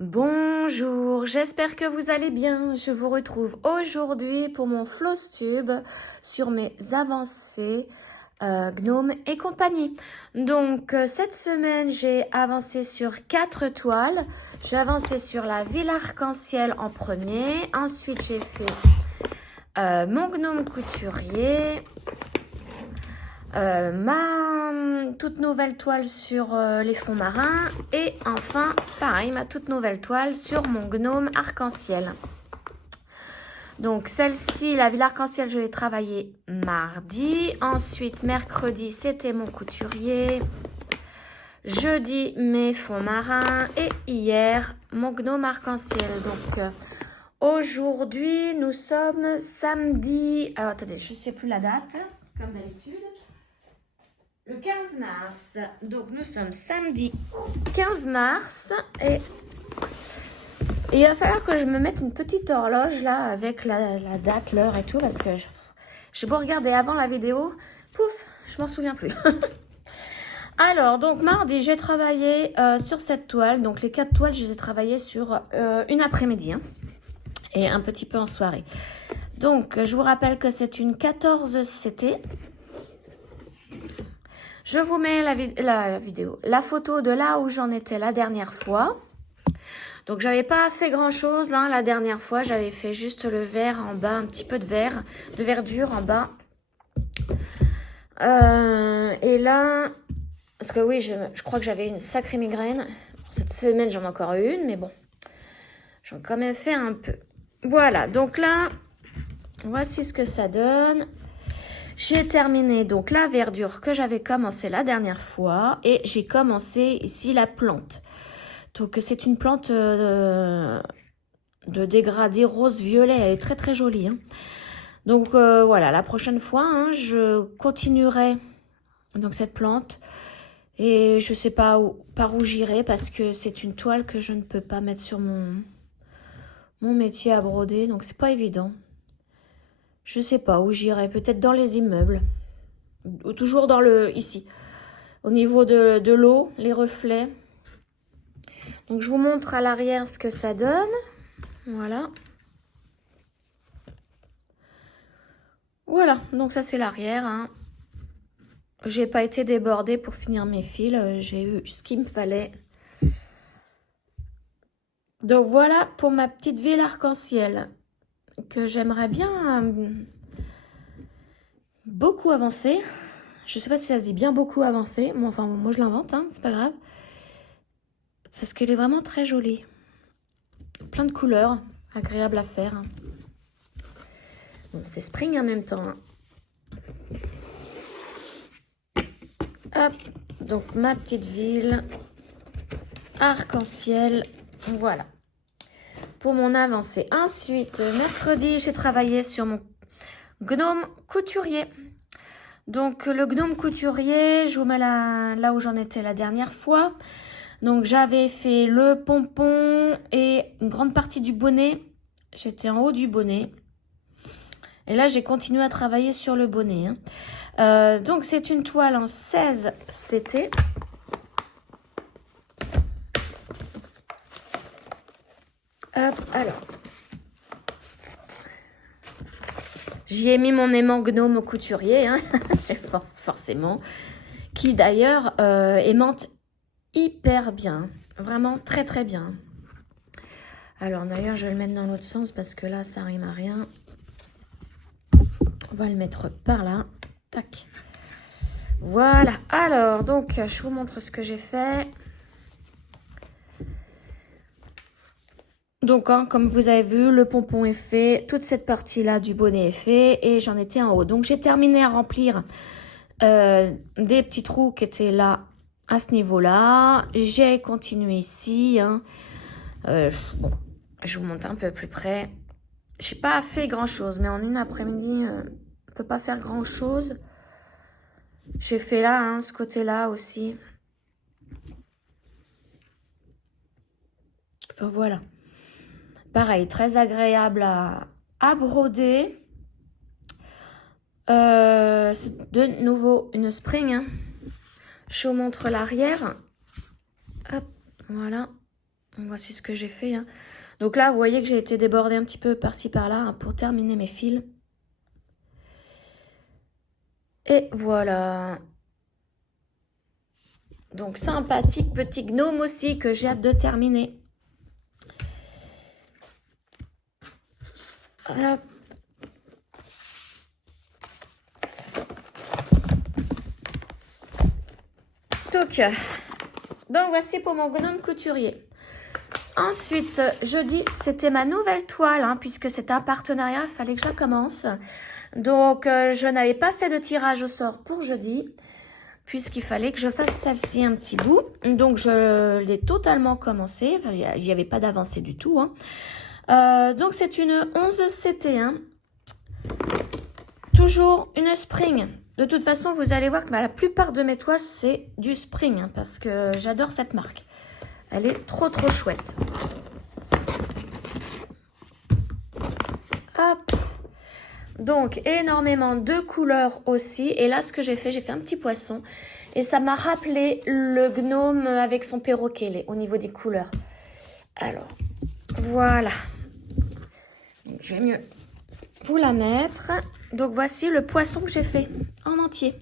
Bonjour, j'espère que vous allez bien. Je vous retrouve aujourd'hui pour mon Flosstube sur mes avancées Gnome et compagnie. Donc cette semaine, j'ai avancé sur 4 toiles. J'ai avancé sur la ville arc-en-ciel en premier. Ensuite, j'ai fait mon gnome couturier. Ma toute nouvelle toile sur les fonds marins et enfin pareil ma toute nouvelle toile sur mon gnome arc-en-ciel. Donc celle-ci, la ville arc-en-ciel, je l'ai travaillée mardi. Ensuite mercredi c'était mon couturier. Jeudi mes fonds marins et hier mon gnome arc-en-ciel. Donc aujourd'hui nous sommes samedi. Alors attendez, je ne sais plus la date comme d'habitude. Le 15 mars, donc nous sommes samedi 15 mars et il va falloir que je me mette une petite horloge là avec la date, l'heure et tout parce que j'ai beau regarder avant la vidéo, pouf, je m'en souviens plus. Alors donc mardi j'ai travaillé sur cette toile, donc les 4 toiles je les ai travaillées sur une après-midi hein, et un petit peu en soirée. Donc je vous rappelle que c'est une 14 CT. Je vous mets la photo de là où j'en étais la dernière fois. Donc, j'avais pas fait grand chose là la dernière fois. J'avais fait juste le vert en bas, un petit peu de verdure en bas. Et là, parce que oui, je crois que j'avais une sacrée migraine. Cette semaine, j'en ai encore eu une, mais bon, j'en ai quand même fait un peu. Voilà, donc là, voici ce que ça donne. J'ai terminé donc la verdure que j'avais commencé la dernière fois et j'ai commencé ici la plante. Donc c'est une plante de dégradé rose-violet, elle est très très jolie. Hein. Donc voilà, la prochaine fois, hein, je continuerai donc cette plante et je sais pas par où j'irai parce que c'est une toile que je ne peux pas mettre sur mon métier à broder, donc c'est pas évident. Je sais pas où j'irai, peut-être dans les immeubles. Ou toujours dans ici. Au niveau de l'eau, les reflets. Donc je vous montre à l'arrière ce que ça donne. Voilà. Voilà, donc ça c'est l'arrière. Hein. J'ai pas été débordée pour finir mes fils. J'ai eu ce qu'il me fallait. Donc voilà pour ma petite ville arc-en-ciel. Que j'aimerais bien beaucoup avancer. Je sais pas si ça se dit bien beaucoup avancer. Bon, enfin, moi je l'invente, hein, c'est pas grave. Parce qu'elle est vraiment très jolie. Plein de couleurs, agréable à faire. Hein. Bon, c'est spring en même temps. Hein. Hop, donc ma petite ville arc-en-ciel. Voilà. Pour mon avancée. Ensuite, mercredi, j'ai travaillé sur mon gnome couturier. Donc le gnome couturier, je vous mets là où j'en étais la dernière fois. Donc j'avais fait le pompon et une grande partie du bonnet. J'étais en haut du bonnet. Et là, j'ai continué à travailler sur le bonnet. Hein. Donc c'est une toile en 16 CT. Hop, alors. J'y ai mis mon aimant gnome couturier, hein, forcément, qui d'ailleurs aimante hyper bien, vraiment très très bien. Alors d'ailleurs, je vais le mettre dans l'autre sens parce que là, ça rime à rien. On va le mettre par là, tac. Voilà, alors donc, je vous montre ce que j'ai fait. Donc, hein, comme vous avez vu, le pompon est fait, toute cette partie-là du bonnet est fait et j'en étais en haut. Donc, j'ai terminé à remplir des petits trous qui étaient là, à ce niveau-là. J'ai continué ici. Hein. Bon, je vous montre un peu plus près. Je n'ai pas fait grand-chose, mais en une après-midi, on ne peut pas faire grand-chose. J'ai fait là, hein, ce côté-là aussi. Enfin, voilà. Pareil, très agréable à broder. C'est de nouveau une spring. Hein. Je vous montre l'arrière. Hop, voilà. Voici ce que j'ai fait. Hein. Donc là, vous voyez que j'ai été débordée un petit peu par-ci par-là hein, pour terminer mes fils. Et voilà. Donc sympathique petit gnome aussi que j'ai hâte de terminer. Hop. Donc voici pour mon gnome couturier. Ensuite, jeudi, c'était ma nouvelle toile, hein, puisque c'était un partenariat, il fallait que je la commence. Donc, je n'avais pas fait de tirage au sort pour jeudi, puisqu'il fallait que je fasse celle-ci un petit bout. Donc, je l'ai totalement commencé, enfin, il n'y avait pas d'avancée du tout. Hein. Donc, c'est une 11 CT1, toujours une spring. De toute façon, vous allez voir que la plupart de mes toiles, c'est du spring, hein, parce que j'adore cette marque. Elle est trop chouette. Hop. Donc, énormément de couleurs aussi. Et là, ce que j'ai fait un petit poisson. Et ça m'a rappelé le gnome avec son perroquet au niveau des couleurs. Alors, voilà. Donc, je vais mieux vous la mettre. Donc, voici le poisson que j'ai fait en entier.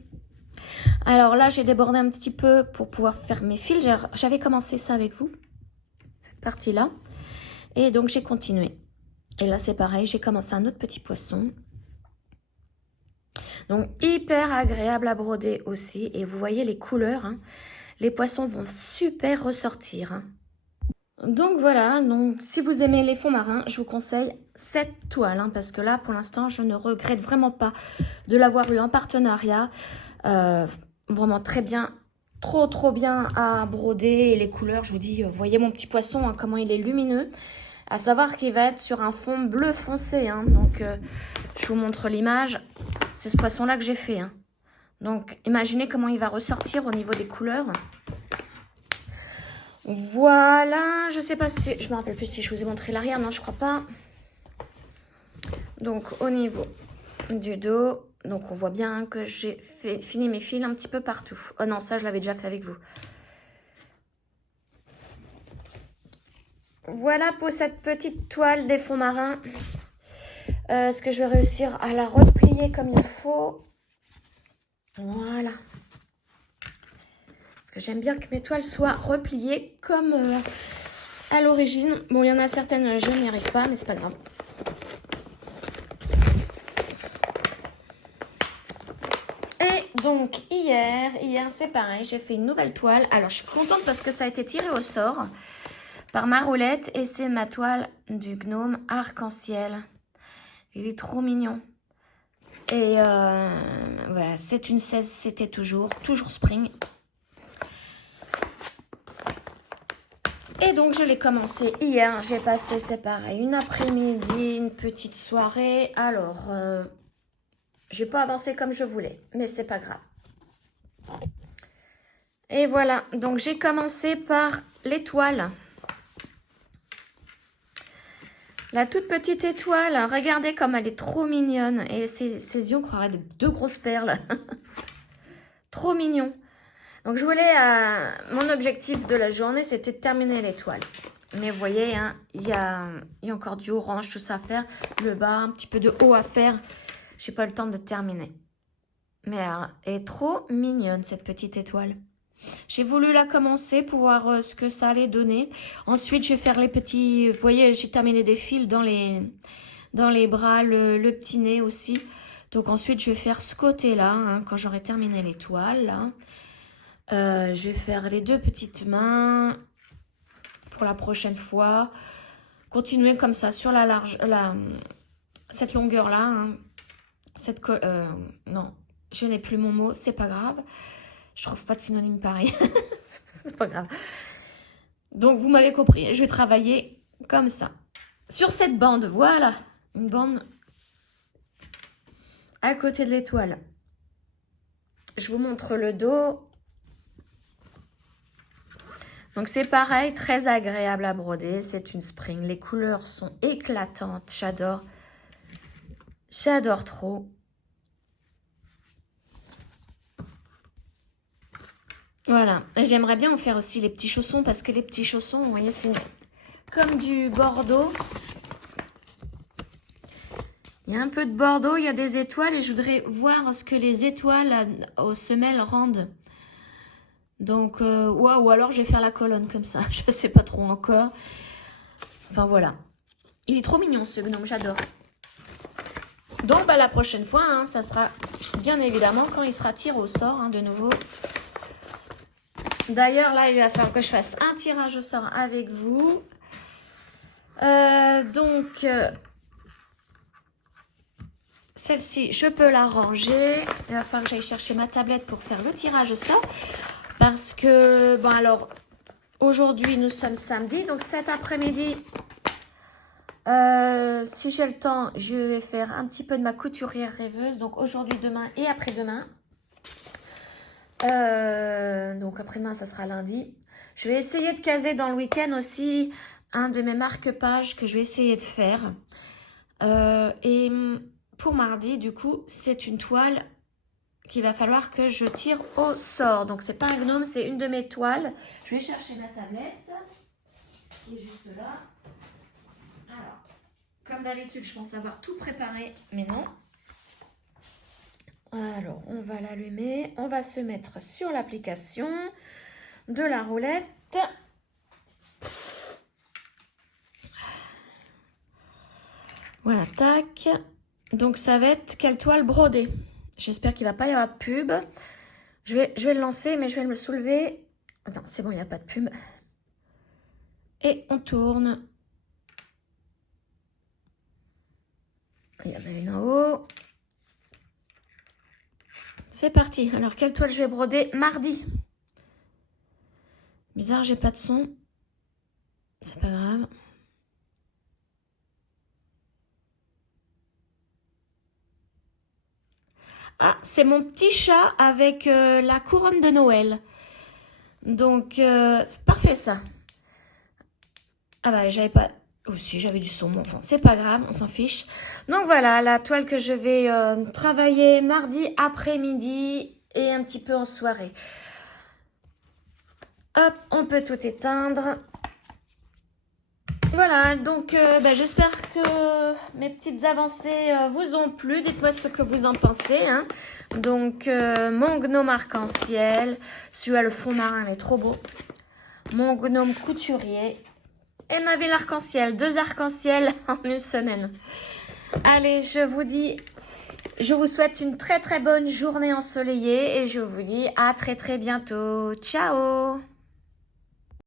Alors là, j'ai débordé un petit peu pour pouvoir faire mes fils. J'avais commencé ça avec vous, cette partie-là. Et donc, j'ai continué. Et là, c'est pareil, j'ai commencé un autre petit poisson. Donc, hyper agréable à broder aussi. Et vous voyez les couleurs, hein. Les poissons vont super ressortir. Hein. Donc, voilà. Donc, si vous aimez les fonds marins, je vous conseille cette toile. Hein, parce que là, pour l'instant, je ne regrette vraiment pas de l'avoir eu en partenariat. Vraiment très bien. Trop bien à broder. Et les couleurs, je vous dis, voyez mon petit poisson, hein, comment il est lumineux. À savoir qu'il va être sur un fond bleu foncé. Hein. Donc, je vous montre l'image. C'est ce poisson-là que j'ai fait. Hein. Donc, imaginez comment il va ressortir au niveau des couleurs. Voilà. Je sais pas si... Je me rappelle plus si je vous ai montré l'arrière. Non, je crois pas. Donc, au niveau du dos. Donc, on voit bien que j'ai fini mes fils un petit peu partout. Oh non, ça, je l'avais déjà fait avec vous. Voilà pour cette petite toile des fonds marins. Est-ce que je vais réussir à la replier comme il faut? Voilà. Parce que j'aime bien que mes toiles soient repliées comme à l'origine. Bon, il y en a certaines, je n'y arrive pas, mais c'est pas grave. Et donc, hier c'est pareil, j'ai fait une nouvelle toile. Alors, je suis contente parce que ça a été tiré au sort par ma roulette. Et c'est ma toile du gnome arc-en-ciel. Il est trop mignon. Et voilà, c'est une 16, c'était toujours spring. Et donc, je l'ai commencé hier. J'ai passé, c'est pareil, une après-midi, une petite soirée. Alors, j'ai pas avancé comme je voulais, mais c'est pas grave. Et voilà, donc j'ai commencé par l'étoile. La toute petite étoile, regardez comme elle est trop mignonne. Et ses yeux, on croirait de deux grosses perles. Trop mignon. Donc je voulais, mon objectif de la journée, c'était de terminer l'étoile. Mais vous voyez, hein, il y a encore du orange, tout ça à faire. Le bas, un petit peu de haut à faire. J'ai pas le temps de terminer. Mais elle est trop mignonne, cette petite étoile. J'ai voulu la commencer pour voir ce que ça allait donner. Ensuite, je vais faire les petits... Vous voyez, j'ai terminé des fils dans les bras, le petit nez aussi. Donc ensuite, je vais faire ce côté-là, hein, quand j'aurai terminé l'étoile. Je vais faire les deux petites mains pour la prochaine fois. Continuer comme ça sur la large... cette longueur-là. Hein, non, je n'ai plus mon mot, c'est pas grave. Je trouve pas de synonyme pareil. C'est pas grave. Donc, vous m'avez compris. Je vais travailler comme ça. Sur cette bande, voilà. Une bande à côté de l'étoile. Je vous montre le dos. Donc, c'est pareil. Très agréable à broder. C'est une spring. Les couleurs sont éclatantes. J'adore. J'adore trop. Voilà, j'aimerais bien vous faire aussi les petits chaussons parce que les petits chaussons, vous voyez, c'est comme du bordeaux. Il y a un peu de bordeaux, il y a des étoiles et je voudrais voir ce que les étoiles aux semelles rendent. Donc, ou alors je vais faire la colonne comme ça, je ne sais pas trop encore. Enfin voilà. Il est trop mignon ce gnome, j'adore. Donc bah, la prochaine fois, hein, ça sera bien évidemment quand il sera tiré au sort hein, de nouveau. D'ailleurs là, il va falloir que je fasse un tirage au sort avec vous. Celle-ci, je peux la ranger. Il va falloir que j'aille chercher ma tablette pour faire le tirage au sort. Parce que, bon alors, aujourd'hui nous sommes samedi. Donc cet après-midi, si j'ai le temps, je vais faire un petit peu de ma couturière rêveuse. Donc aujourd'hui, demain et après-demain. Donc après-demain, ça sera lundi. Je vais essayer de caser dans le week-end aussi un de mes marque-pages que je vais essayer de faire. Et pour mardi, du coup, c'est une toile qu'il va falloir que je tire au sort. Donc, c'est pas un gnome, c'est une de mes toiles. Je vais chercher ma tablette qui est juste là. Alors, comme d'habitude, je pense avoir tout préparé, mais non. Alors, on va l'allumer. On va se mettre sur l'application de la roulette. Voilà, tac. Donc, ça va être quelle toile brodée. J'espère qu'il ne va pas y avoir de pub. Je vais le lancer, mais je vais me le soulever. Attends, c'est bon, il n'y a pas de pub. Et on tourne. Il y en a une en haut. C'est parti. Alors, quelle toile je vais broder mardi? Bizarre, j'ai pas de son. C'est pas grave. Ah, c'est mon petit chat avec la couronne de Noël. Donc, c'est parfait ça. Ah bah, j'avais pas... Oh si, j'avais du son, mais enfin, c'est pas grave, on s'en fiche. Donc voilà, la toile que je vais travailler mardi après-midi et un petit peu en soirée. Hop, on peut tout éteindre. Voilà, donc j'espère que mes petites avancées vous ont plu. Dites-moi ce que vous en pensez. Hein. Donc, mon gnome arc-en-ciel. Celui-là, le fond marin, il est trop beau. Mon gnome couturier. Et ma ville arc-en-ciel. 2 arcs-en-ciel en une semaine. Allez, je vous souhaite une très très bonne journée ensoleillée. Et je vous dis à très très bientôt. Ciao!